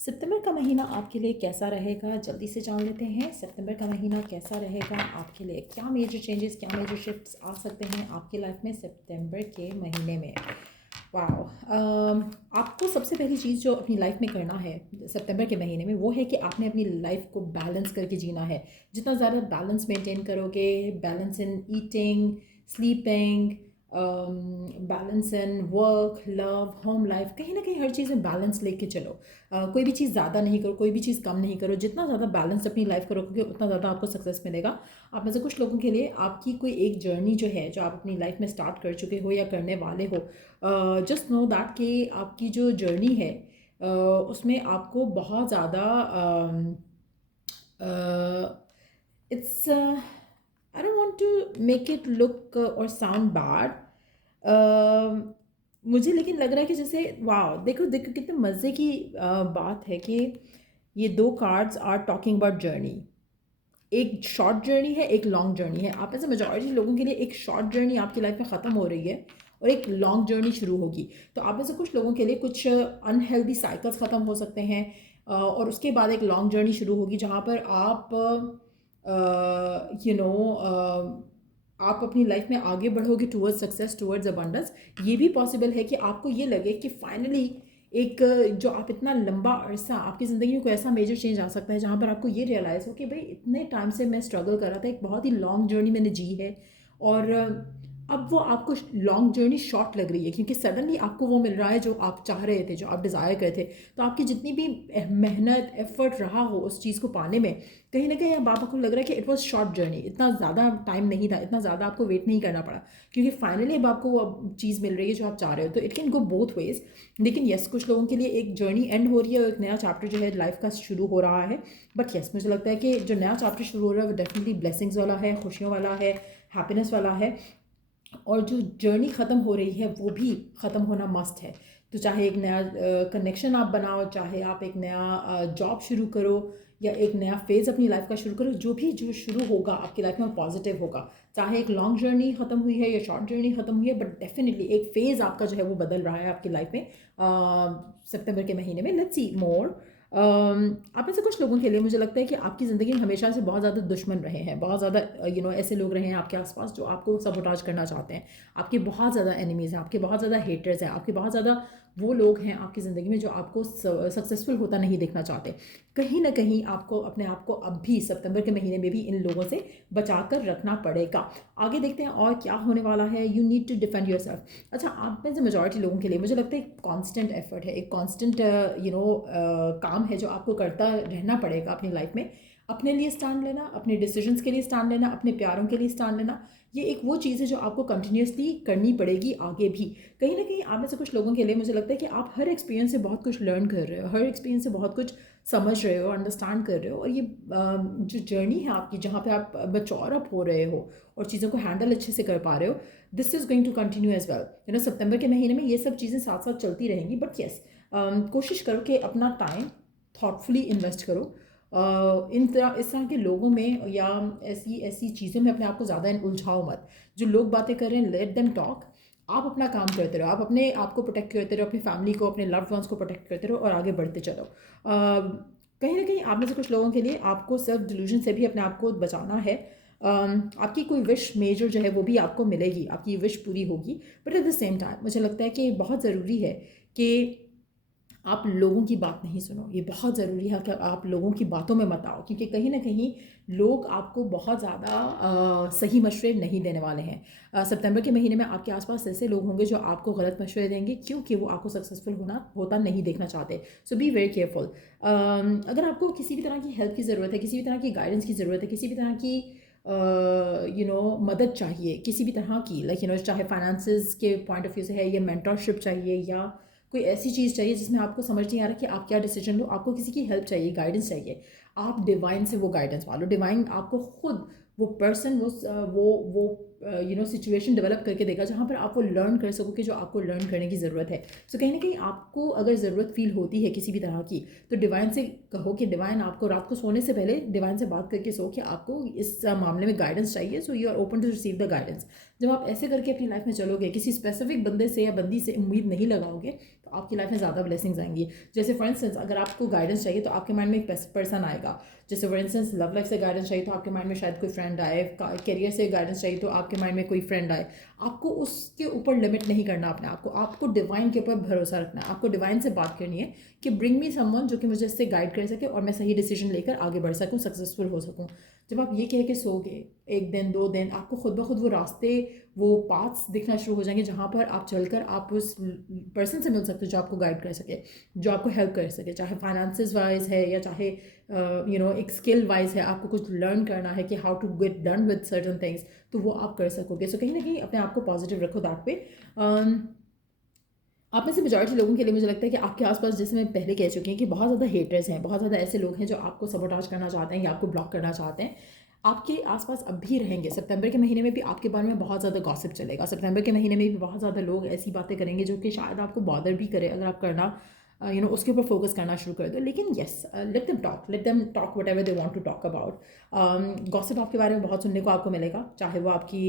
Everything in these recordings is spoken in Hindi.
सितंबर का महीना आपके लिए कैसा रहेगा? जल्दी से जान लेते हैं सितंबर का महीना कैसा रहेगा आपके लिए। क्या मेजर चेंजेस, क्या मेजर शिफ्ट्स आ सकते हैं आपकी लाइफ में सितंबर के महीने में। वाओ। आपको सबसे पहली चीज़ जो अपनी लाइफ में करना है सितंबर के महीने में वो है कि आपने अपनी लाइफ को बैलेंस करके जीना है। जितना ज़्यादा बैलेंस मेंटेन करोगे, balance in eating, sleeping, balance in work, love, home life, कहीं ना कहीं हर चीज़ में बैलेंस लेके चलो। कोई भी चीज़ ज़्यादा नहीं करो, कोई भी चीज़ कम नहीं करो। जितना ज़्यादा बैलेंस अपनी लाइफ करोगे उतना ज़्यादा आपको सक्सेस मिलेगा। आप में से कुछ लोगों के लिए आपकी कोई एक जर्नी जो है, जो आप अपनी लाइफ में स्टार्ट कर चुके हो या करने वाले हो, जस्ट नो दैट कि आपकी जो जर्नी है उसमें आपको बहुत ज़्यादा it's I don't want to make it look और साउंड बैड। मुझे लेकिन लग रहा है कि जैसे वाह, देखो देखो कितने मज़े की बात है कि ये दो cards are talking about journey. एक शॉर्ट जर्नी है, एक लॉन्ग जर्नी है। आप में से मेजॉरिटी लोगों के लिए एक शॉर्ट जर्नी आपकी लाइफ में ख़त्म हो रही है और एक लॉन्ग जर्नी शुरू होगी। तो आप में से कुछ लोगों के लिए कुछ अनहेल्दी साइकिल्स ख़त्म हो सकते हैं और उसके बाद एक लॉन्ग जर्नी शुरू होगी जहाँ पर आप यू नो आप अपनी लाइफ में आगे बढ़ोगे टूवर्ड्स सक्सेस, टूवर्ड्स अबंडेंस। ये भी पॉसिबल है कि आपको ये लगे कि फाइनली एक जो आप इतना लंबा अरसा आपकी ज़िंदगी में कोई ऐसा मेजर चेंज आ सकता है जहाँ पर आपको ये रियलाइज़ हो कि भाई इतने टाइम से मैं स्ट्रगल कर रहा था, एक बहुत ही लॉन्ग जर्नी मैंने जी है और अब वो आपको लॉन्ग जर्नी शॉर्ट लग रही है क्योंकि सडनली आपको वो मिल रहा है जो आप चाह रहे थे, जो आप डिज़ायर कर थे। तो आपकी जितनी भी मेहनत, एफर्ट रहा हो उस चीज़ को पाने में, कहीं ना कहीं अब आपको लग रहा है कि इट वॉज शॉर्ट जर्नी, इतना ज़्यादा टाइम नहीं था, इतना ज़्यादा आपको वेट नहीं करना पड़ा क्योंकि फाइनली अब आपको वो चीज़ मिल रही है जो आप चाह रहे हो। तो it can go both ways. लेकिन यस, कुछ लोगों के लिए एक जर्नी एंड हो रही है और एक नया चैप्टर जो है लाइफ का शुरू हो रहा है। बट यस, मुझे लगता है कि जो नया चैप्टर शुरू हो रहा है वो डेफिनेटली ब्लेसिंग्स वाला है, खुशियों वाला है, हैप्पीनेस वाला है। और जो जर्नी ख़त्म हो रही है वो भी ख़त्म होना मस्ट है। तो चाहे एक नया कनेक्शन आप बनाओ, चाहे आप एक नया जॉब शुरू करो या एक नया फेज़ अपनी लाइफ का शुरू करो, जो भी जो शुरू होगा आपकी लाइफ में पॉजिटिव होगा। चाहे एक लॉन्ग जर्नी ख़त्म हुई है या शॉर्ट जर्नी ख़त्म हुई है, बट डेफिनेटली एक फ़ेज़ आपका जो है वो बदल रहा है आपकी लाइफ में सितंबर के महीने में। लेट्स सी मोर। आप में से कुछ लोगों के लिए मुझे लगता है कि आपकी ज़िंदगी में हमेशा से बहुत ज़्यादा दुश्मन रहे हैं, बहुत ज़्यादा ऐसे लोग रहे हैं आपके आसपास जो आपको सबोटाज करना चाहते हैं। आपके बहुत ज़्यादा एनिमीज़ हैं, आपके बहुत ज़्यादा हेटर्स हैं, आपके बहुत ज़्यादा वो लोग हैं आपकी ज़िंदगी में जो आपको सक्सेसफुल होता नहीं देखना चाहते। कहीं ना कहीं आपको अपने आप को अब भी सितंबर के महीने में भी इन लोगों से बचा कर रखना पड़ेगा। आगे देखते हैं और क्या होने वाला है। You need to defend yourself. अच्छा, आप में से मेजॉरिटी लोगों के लिए मुझे लगता है एक कॉन्स्टेंट एफर्ट है, एक कॉन्स्टेंट काम है जो आपको करता रहना पड़ेगा अपनी लाइफ में। अपने लिए स्टैंड लेना, अपने डिसीजंस के लिए स्टैंड लेना, अपने प्यारों के लिए स्टैंड लेना, ये एक वो चीज़ है जो आपको कंटिन्यूसली करनी पड़ेगी आगे भी। कहीं ना कहीं आप में से कुछ लोगों के लिए मुझे लगता है कि आप हर एक्सपीरियंस से बहुत कुछ लर्न कर रहे हो, हर एक्सपीरियंस से बहुत कुछ समझ रहे हो, अंडरस्टैंड कर रहे हो। और ये जो जर्नी है आपकी, जहाँ पे आप मैच्योर अप हो रहे हो और चीज़ों को हैंडल अच्छे से कर पा रहे हो, this is going to continue as well. सितंबर के महीने में ये सब चीज़ें साथ साथ चलती रहेंगी। बट येस, कोशिश करो कि अपना टाइम थॉटफुली इन्वेस्ट करो। इस तरह के लोगों में या ऐसी ऐसी चीज़ों में अपने आप को ज़्यादा उलझाओ मत। जो लोग बातें कर रहे हैं, लेट देम टॉक। आप अपना काम करते रहो, आप अपने आप को प्रोटेक्ट करते रहो, अपनी फैमिली को, अपने लव्ड वंस को प्रोटेक्ट करते रहो और आगे बढ़ते चलो। कहीं ना कहीं आप में से कुछ लोगों के लिए आपको सेल्फ डिल्यूजन से भी अपने आप को बचाना है। आपकी कोई विश मेजर जो है वो भी आपको मिलेगी, आपकी विश पूरी होगी। But at the same time मुझे लगता है कि बहुत ज़रूरी है कि आप लोगों की बात नहीं सुनो। ये बहुत ज़रूरी है कि आप लोगों की बातों में मत आओ क्योंकि कहीं ना कहीं लोग आपको बहुत ज़्यादा सही मशवरे नहीं देने वाले हैं। सितंबर के महीने में आपके आसपास ऐसे लोग होंगे जो आपको गलत मशवरे देंगे क्योंकि वो आपको सक्सेसफुल होता नहीं देखना चाहते। सो बी वेरी केयरफुल। अगर आपको किसी भी तरह की हेल्प की ज़रूरत है, किसी भी तरह की गाइडेंस की ज़रूरत है, किसी भी तरह की मदद चाहिए किसी भी तरह की, चाहे फाइनेंसेस के पॉइंट ऑफ व्यू से है या मेंटरशिप चाहिए या कोई ऐसी चीज़ चाहिए जिसमें आपको समझ नहीं आ रहा कि आप क्या डिसीजन लो, आपको किसी की हेल्प चाहिए, गाइडेंस चाहिए, आप डिवाइन से वो गाइडेंस पालो। डिवाइन आपको खुद वो पर्सन, वो सिचुएशन डेवलप करके देगा जहाँ पर आप वो लर्न कर सको कि जो आपको लर्न करने की ज़रूरत है। सो कहीं ना कहीं आपको अगर ज़रूरत फील होती है किसी भी तरह की, तो डिवाइन से कहो कि डिवाइन आपको रात को सोने से पहले डिवाइन से बात करके सो कि आपको इस मामले में गाइडेंस चाहिए, so you are open to receive the guidance. जब आप ऐसे करके अपनी लाइफ में चलोगे, किसी स्पेसिफिक बंदे से या बंदी से उम्मीद नहीं लगाओगे, तो आपकी लाइफ में ज़्यादा ब्लेसिंग्स आएंगी। जैसे फॉर इंस्टेंस अगर आपको गाइडेंस चाहिए तो आपके माइंड में एक पर्सन आएगा। जैसे फॉर इंस्टेंस लव लाइफ से गाइडेंस चाहिए तो आपके माइंड में शायद कोई फ्रेंड आए, करियर से गाइडेंस चाहिए तो आपके माइंड में कोई फ्रेंड आए। आपको उसके ऊपर लिमिट नहीं करना अपने आप को, आपको डिवाइन के ऊपर भरोसा रखना है। आपको डिवाइन से बात करनी है कि ब्रिंग मी समवन जो कि मुझे इससे गाइड कर सके और मैं सही डिसीजन लेकर आगे बढ़ सकूँ, सक्सेसफुल हो सकूँ। जब आप ये कह के सोगे, 1 दिन 2 दिन आपको खुद ब खुद वो रास्ते, वो पाथ्स दिखना शुरू हो जाएंगे जहाँ पर आप चलकर आप उस पर्सन से मिल सकते हो जो आपको गाइड कर सके, जो आपको हेल्प कर सके, चाहे फाइनेंसेस वाइज है या चाहे एक स्किल वाइज है, आपको कुछ लर्न करना है कि how to get done with certain things, तो वो आप कर सकोगे। सो कहीं ना कहीं अपने आप को पॉजिटिव रखो दैट पे। आप में से मेजॉरिटी लोगों के लिए मुझे लगता है कि आपके आसपास, जैसे मैं पहले कह चुकी हूँ, कि बहुत ज़्यादा हेटर्स हैं, बहुत ज़्यादा ऐसे लोग हैं जो आपको सबोटाज करना चाहते हैं या आपको ब्लॉक करना चाहते हैं। आपके आसपास अब भी रहेंगे। सितंबर के महीने में भी आपके बारे में बहुत ज़्यादा गॉसिप चलेगा। सितंबर के महीने में भी बहुत ज़्यादा लोग ऐसी बातें करेंगे जो कि शायद आपको बॉदर भी करे अगर आप करना उसके ऊपर फोकस करना शुरू कर दो। लेकिन yes, let them talk whatever they want to talk about. Gossip आपके बारे में बहुत सुनने को आपको मिलेगा, चाहे वो आपकी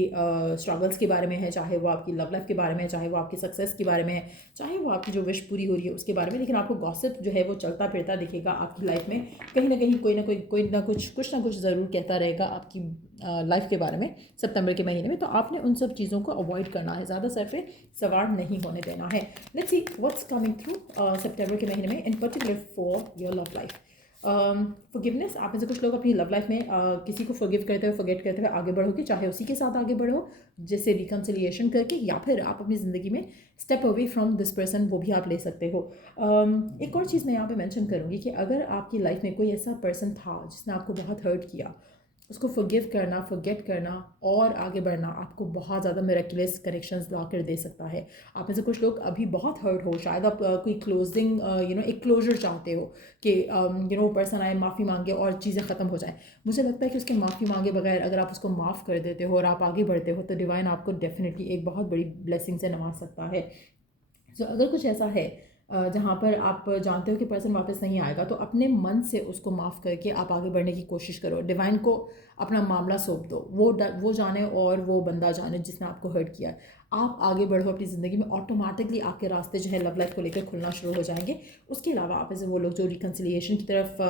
स्ट्रगल्स के बारे में है, चाहे वो आपकी लव लाइफ के बारे में है, चाहे वो आपकी सक्सेस के बारे में है, चाहे वो आपकी जो विश पूरी हो रही है उसके बारे में। लेकिन आपको गॉसिप जो है वो चलता फिरता दिखेगा आपकी लाइफ में। कहीं ना कहीं कोई ना कुछ ज़रूर कहता रहेगा आपकी लाइफ के बारे में सितंबर के महीने में। तो आपने उन सब चीज़ों को अवॉइड करना है, ज़्यादा सर पे सवार नहीं होने देना है। Let's see what's coming through सितंबर के महीने में in particular for your love life. Forgiveness, आप में से कुछ लोग अपनी लव लाइफ में किसी को फॉरगिव करते हुए, फॉरगेट करते हुए आगे बढ़ोगे, चाहे उसी के साथ आगे बढ़ो जैसे रिकन्सिलिएशन करके, या फिर आप अपनी ज़िंदगी में step away from this person, वो भी आप ले सकते हो। एक और चीज़ मैं यहाँ पे मेंशन करूँगी कि अगर आपकी लाइफ में कोई ऐसा पर्सन था जिसने आपको बहुत हर्ट किया, उसको फॉरगिव करना, फॉरगेट करना और आगे बढ़ना आपको बहुत ज़्यादा मिरेकुलस कनेक्शंस ला कर दे सकता है। आप में से कुछ लोग अभी बहुत हर्ट हो, शायद आप कोई क्लोजिंग एक क्लोजर चाहते हो कि पर्सन आए, माफ़ी मांगे और चीज़ें ख़त्म हो जाएं। मुझे लगता है कि उसके माफ़ी मांगे बगैर अगर आप उसको माफ़ कर देते हो और आप आगे बढ़ते हो, तो डिवाइन आपको डेफिनेटली एक बहुत बड़ी ब्लेसिंग से नवाज सकता है। सो अगर कुछ ऐसा है जहाँ पर आप जानते हो कि पर्सन वापस नहीं आएगा, तो अपने मन से उसको माफ़ करके आप आगे बढ़ने की कोशिश करो। डिवाइन को अपना मामला सौंप दो, वो जाने और वो बंदा जाने जिसने आपको हर्ट किया। आप आगे बढ़ो अपनी ज़िंदगी में, ऑटोमेटिकली आपके रास्ते जो है लव लाइफ को लेकर खुलना शुरू हो जाएंगे। उसके अलावा आप ऐसे वो लोग जो रिकन्सिलिएशन की तरफ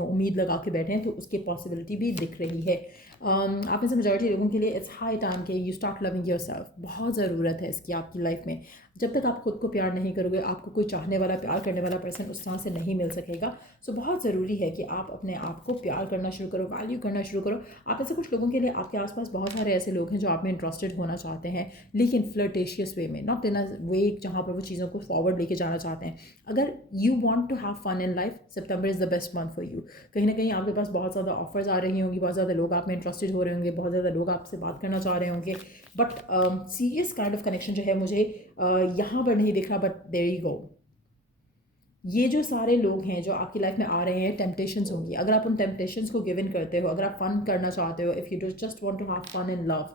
उम्मीद लगा के बैठे हैं, तो उसकी पॉसिबिलिटी भी दिख रही है। आप में से मेजॉरिटी लोगों के लिए इट्स हाई टाइम कि यू स्टार्ट लविंग योरसेल्फ। बहुत ज़रूरत है इसकी आपकी लाइफ में। जब तक आप खुद को प्यार नहीं करोगे, आपको कोई चाहने वाला, प्यार करने वाला पर्सन उस तरह से नहीं मिल सकेगा। सो बहुत ज़रूरी है कि आप अपने आप को प्यार करना शुरू करो, वैल्यू करना शुरू करो। आप ऐसे कुछ लोगों के लिए आपके आसपास बहुत सारे ऐसे लोग हैं जो आप में इंटरेस्टेड होना चाहते हैं, लेकिन फ्लर्टेशियस वे में, नॉट इन अ वे जहाँ पर वो चीज़ों को फॉरवर्ड लेके जाना चाहते हैं। अगर you want to have fun in life, September is the best month for you. कहीं ना कहीं आपके पास बहुत ज़्यादा ऑफर्स आ रही होंगी, बहुत ज़्यादा लोग आप में इंटरेस्टेड हो रहे होंगे, बहुत ज़्यादा लोग आपसे बात करना चाह रहे होंगे, but serious kind of connection जो है मुझे यहाँ पर नहीं दिख रहा। बट देयर यू गो, ये जो सारे लोग हैं जो आपकी लाइफ में आ रहे हैं, टेम्पटेशंस होंगी। अगर आप उन टेम्पटेशंस को गिव इन करते हो, अगर आप फन करना चाहते हो, if you do just want to have fun in love,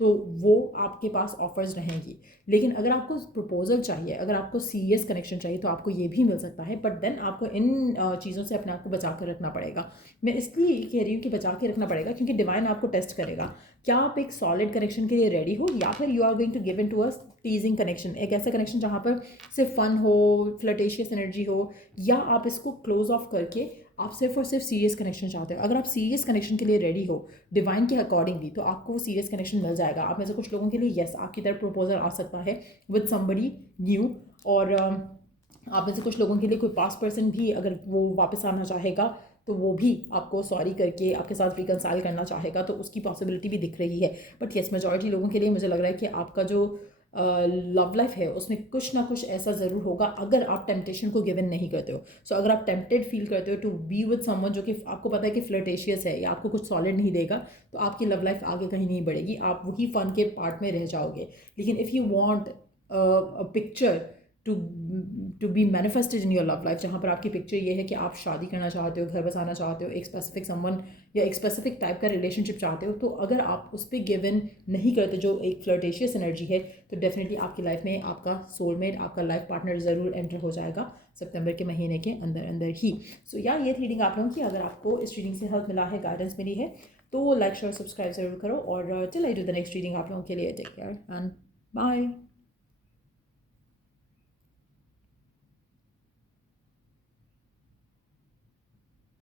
तो वो आपके पास ऑफर्स रहेंगी। लेकिन अगर आपको प्रपोजल चाहिए, अगर आपको सीरियस कनेक्शन चाहिए, तो आपको ये भी मिल सकता है, बट देन आपको इन चीज़ों से अपने आप को बचा कर रखना पड़ेगा। मैं इसलिए कह रही हूँ कि बचा के रखना पड़ेगा क्योंकि डिवाइन आपको टेस्ट करेगा। क्या आप एक सॉलिड कनेक्शन के लिए रेडी हो, या फिर you are going to give in to a teasing connection, एक ऐसा कनेक्शन जहाँ पर सिर्फ फन हो, फ्लर्टेशियस एनर्जी हो, या आप इसको क्लोज ऑफ करके आप सिर्फ और सिर्फ सीरियस कनेक्शन चाहते हो। अगर आप सीरियस कनेक्शन के लिए रेडी हो डिवाइन के अकॉर्डिंगली, तो आपको वो सीरियस कनेक्शन मिल जाएगा। आप में से कुछ लोगों के लिए येस, आपकी तरफ प्रपोजल आ सकता है विद समबडी न्यू, और आप में से कुछ लोगों के लिए कोई पास्ट पर्सन भी अगर वो वापस आना चाहेगा, तो वो भी आपको सॉरी करके आपके साथ रिकनसाइल करना चाहेगा, तो उसकी पॉसिबिलिटी भी दिख रही है। बट येस, मेजॉरिटी लोगों के लिए मुझे लग रहा है कि आपका जो लव लाइफ है उसमें कुछ ना कुछ ऐसा ज़रूर होगा अगर आप टेम्पटेशन को गिवन नहीं करते हो। सो अगर आप टेम्पटेड फील करते हो टू बी विद समवन जो कि आपको पता है कि फ्लर्टेशियस है या आपको कुछ सॉलिड नहीं देगा, तो आपकी लव लाइफ आगे कहीं नहीं बढ़ेगी, आप वही फन के पार्ट में रह जाओगे। लेकिन if you want a picture to to be manifested in your love life, जहाँ पर आपकी पिक्चर ये है कि आप शादी करना चाहते हो, घर बसाना चाहते हो, एक स्पेसिफिक समवन या एक स्पेसिफिक टाइप का रिलेशनशिप चाहते हो, तो अगर आप उस पर गिव इन नहीं करते, जो एक फ्लर्टेशियस एनर्जी है, तो डेफिनेटली आपकी लाइफ में आपका सोलमेट, आपका लाइफ पार्टनर ज़रूर एंटर हो जाएगा सितंबर के महीने के अंदर अंदर ही। सो या ये रीडिंग आप लोगों की, अगर आपको इस रीडिंग से हेल्प मिला है, गाइडेंस मिली है, तो लाइक शेयर सब्सक्राइब ज़रूर करो। और till I do the next reading, आप लोगों के लिए टेक केयर एंड बाय।